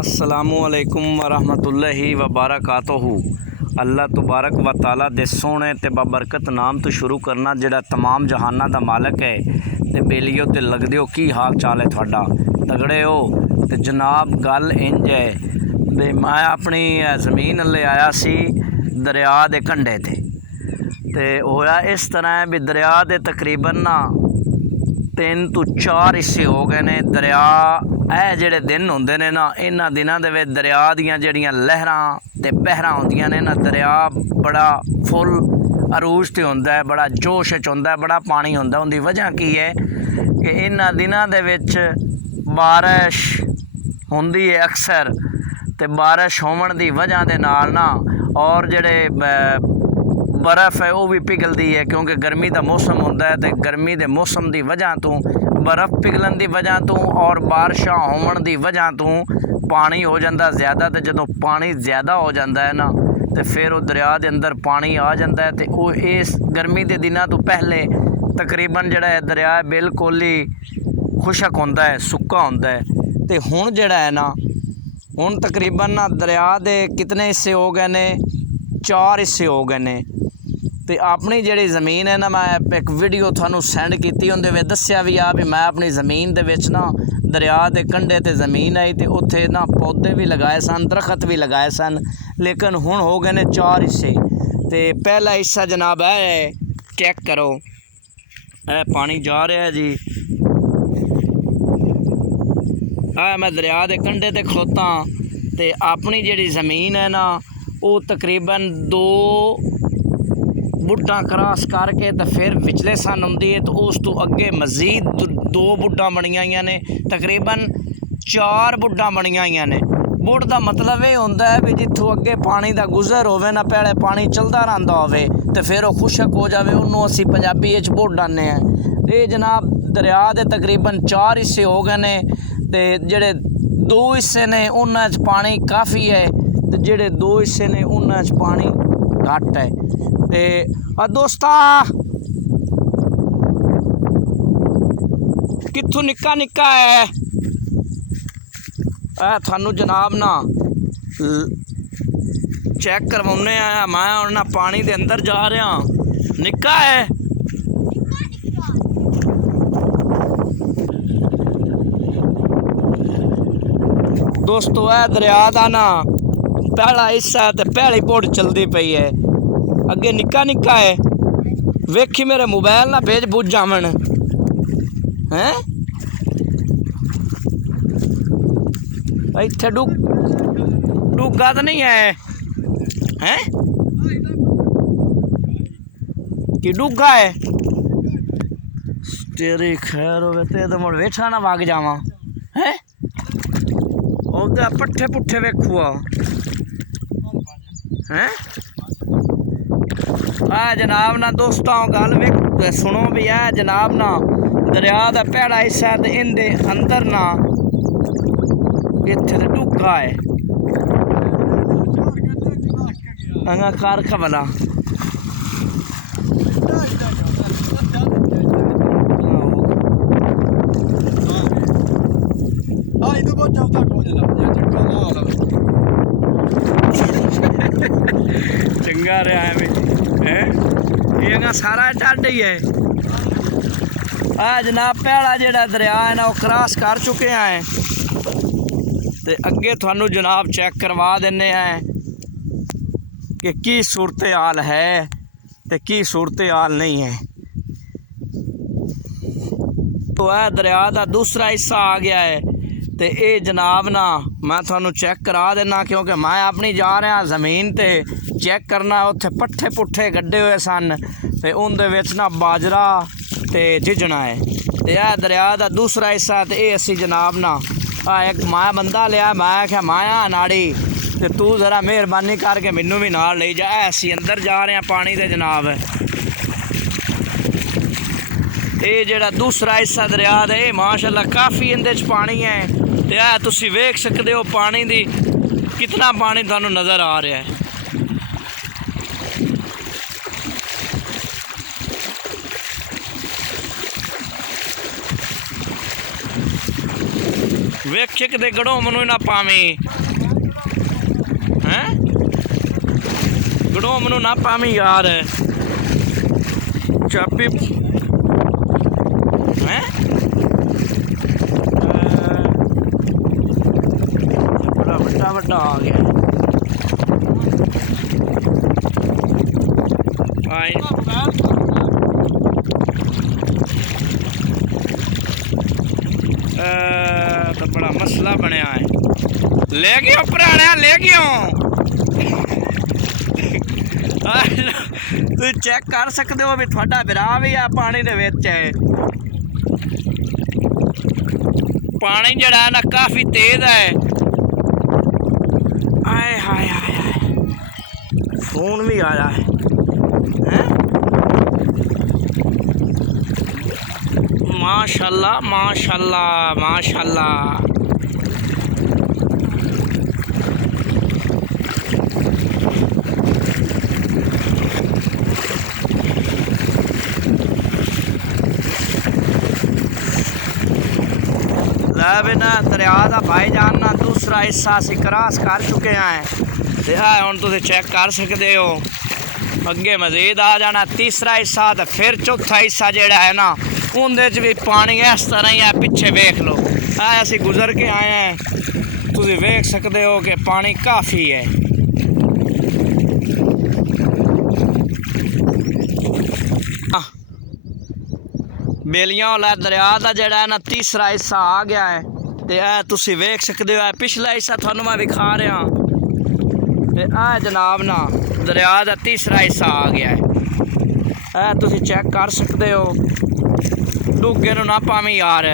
अस्सलामुअलैकुम वरहमतुल्लाहि वबरकातुहू। अल्लाह तबारक व तआला दे सोहणे ते बाबरकत नाम तो शुरू करना जिहड़ा तमाम जहाना दा मालक है। ते बेलियो ते लगदे हो की हाल चाल है तुहाडा, तगड़े हो? ते जनाब गल इंज है भी मैं अपनी ज़मीन अल्ले आया सी दरिया दे कंढे ते होया इस तरह है भी दरिया दे तकरीबन ना 3 ਤੋਂ 4 हिस्से हो गए ने। दरिया ਇਹ ਜਿਹੜੇ दिन ਹੁੰਦੇ ਨੇ ਨਾ, ਇਹਨਾਂ ਦਿਨਾਂ ਦੇ ਵਿੱਚ ਦਰਿਆ ਦੀਆਂ ਜਿਹੜੀਆਂ ਲਹਿਰਾਂ ਤੇ ਬਹਿਰਾਂ ਹੁੰਦੀਆਂ ਨੇ ਨਾ, ਦਰਿਆ ਬੜਾ ਫੁੱਲ ਅਰੂਜ ਤੇ ਹੁੰਦਾ ਹੈ, ਬੜਾ ਜੋਸ਼ ਵਿੱਚ ਹੁੰਦਾ ਹੈ, ਬੜਾ ਪਾਣੀ ਹੁੰਦਾ। ਉਹਦੀ ਵਜ੍ਹਾ ਕੀ ਹੈ ਕਿ ਇਹਨਾਂ ਦਿਨਾਂ ਦੇ ਵਿੱਚ ਬਾਰਿਸ਼ ਹੁੰਦੀ ਹੈ ਅਕਸਰ, ਤੇ ਬਾਰਿਸ਼ ਹੋਣ ਦੀ ਵਜ੍ਹਾ ਦੇ ਨਾਲ ਨਾ ਔਰ ਜਿਹੜੇ बर्फ़ है वह भी पिघलती है, क्योंकि गर्मी का मौसम होता है। तो गर्मी के मौसम की वजह तो बर्फ़ पिघलन की वजह तो और बारिशां होने की वजह तो पानी हो जाता ज़्यादा। तो जो पानी ज़्यादा हो जाता है ना, तो फिर वो दरिया के अंदर पानी आ जाता है। तो वो इस गर्मी के दिनों तो पहले तकरीबन जोड़ा है दरिया बिल्कुल ही खुशक होता है, सुक्का होता है। तो हुण जोड़ा है ना, हुण तकरीबन ना दरिया के कितने हिस्से हो गए ने? 4 हिस्से हो गए ने। तो अपनी जी ज़मीन है ना, मैं एक वीडियो थानू सेंड की, उन्हें वे दस्या भी आ भी मैं अपनी ज़मीन दे विच ना दरिया के कंढे ते ज़मीन आई, तो उत्थे ना पौधे भी लगाए सन, दरखत भी लगाए सन, लेकिन हुण हो गए ने 4 हिस्से। तो पहला हिस्सा जनाब है, चेक करो, ए पानी जा रहा है जी। मैं दरिया के कंढे ते खलोता, तो अपनी जी ज़मीन है ना वो तकरीबन 2 बुड्ढा क्रॉस करके तो फिर पिछले सन आती है। तो उस तो अगे मजीद 2 बुड्ढा बनिया हुई ने, तकरीबन 4 बुड्ढा बनिया हुई ने। बुढ़ का मतलब ये होंदा है भी जिथों अगे पानी का गुजर होवे ना, पहले पानी चलता रहिंदा होवे तो फिर वो खुशक हो जाए, उन्होंने असी पंजाबी च बुढ़ आने हैं। ये जनाब दरिया के तकरीबन 4 हिस्से हो गए ने, तो जेडे 2 हिस्से ने उन्हां च पानी काफ़ी है, तो जेडे 2 हिस्से ने उन्हां च पानी घट है। तो दोस्ता कित्थों निक्का निक्का है थानू जनाब ना चेक करवाने आया। मैं और ना पानी के अंदर जा रहा, निक्का है दोस्तों। है दरिया का ना पहला हिस्सा है, तो पहली पुट चलती पई है, अगे निक्का निक्का है। वेखी मेरे मोबाइल ना भेज बुझ जावन हैं। इत्थे डूगा तो नहीं है हैं कि डूगा है? तेरी खैर हो तो मुड़ वेठा ना वग जावा हैं। पट्ठे पुट्ठे वेखुआ हैं। जनाब ना दोस्तों गल वे सुनो भी है जनाब ना दरिया का पहला हिस्सा है, तो इनके अंदर ना इत्थे तो डूगा है। कर खबला चंगा रहा है ये सारा डड ही है। जनाब पहला जेड़ा दरिया है ना वो क्रॉस कर चुके हैं, तो अगे थानू जनाब चेक करवा देने हैं कि की सूरत हाल है तो की सूरत हाल नहीं है। तो यह दरिया का दूसरा हिस्सा आ गया है, तो ये जनाब ना मैं थानू चेक करा देना, क्योंकि मैं अपनी जा रहा ज़मीन ते चेक करना। उत्थे पट्ठे पुट्ठे गड्ढे हुए सन, तो उनदे विच ना बाजरा ते झिझना है। तो यह दरिया का दूसरा हिस्सा, तो ये असी जनाब ना एक मैं बंदा लिया, मैं आख्या माया नाड़ी तो तू ज़रा मेहरबानी करके मैनू भी नाल ले जा। असी अंदर जा रहे हैं पानी दे जनाब। ये जेड़ा दूसरा हिस्सा दरिया का ये माशाअल्लाह काफ़ी इंदे च पानी है। तो यह तुसी वेख सकते हो पानी दी कितना पानी थानू नज़र आ रहा है। ਵੇਖੇ ਕਿਤੇ ਗੜੋਮ ਨੂੰ ਨਾ ਪਾਵੀਂ ਹੈਂ ਗੜੋਮ ਨੂੰ ਨਾ ਪਾਵੀਂ ਯਾਰ ਚਾਬੀ ਹੈਂ ਬੜਾ ਵੱਡਾ ਵੱਡਾ ਆ ਗਿਆ ਆਏ ਤਾਂ ਬੜਾ ਮਸਲਾ ਬਣਿਆ ਹੈ ਲੈ ਗਿਓ ਪੁਰਾਣਾ ਲੈ ਗਿਓ ਤੁਸੀਂ ਚੈੱਕ ਕਰ ਸਕਦੇ ਹੋ ਵੀ ਤੁਹਾਡਾ ਵਿਰਾ ਵੀ ਆ ਪਾਣੀ ਦੇ ਵਿੱਚ ਹੈ ਪਾਣੀ ਜਿਹੜਾ ਨਾ ਕਾਫੀ ਤੇਜ਼ ਹੈ ਆਏ ਹਾਏ ਹਾਏ ਹਾਏ ਫੋਨ ਵੀ ਆਇਆ ਹੈ माशाल्लाह माशाल्लाह माशाल्लाह बिना दरिया का भाईजान ना दूसरा हिस्सा असी क्रॉस कर चुके हैं तो हम तुम चेक कर सकते हो अगे मजीद आ जाना तीसरा हिस्सा तो फिर चौथा हिस्सा जोड़ा है ना उनके भी पानी इस तरह ही है पिछे वेख लो असी गुजर के आए हैं तुम वेख सकते हो कि पानी काफ़ी है बेलियां वाला दरिया का जोड़ा है ना तीसरा हिस्सा आ गया है तो तुम वेख सकते हो पिछला हिस्सा थानू मैं विखा रहा तो जनाब ना दरिया का तीसरा हिस्सा आ गया है तुम चेक कर सकते हो डूगे ना पावी यार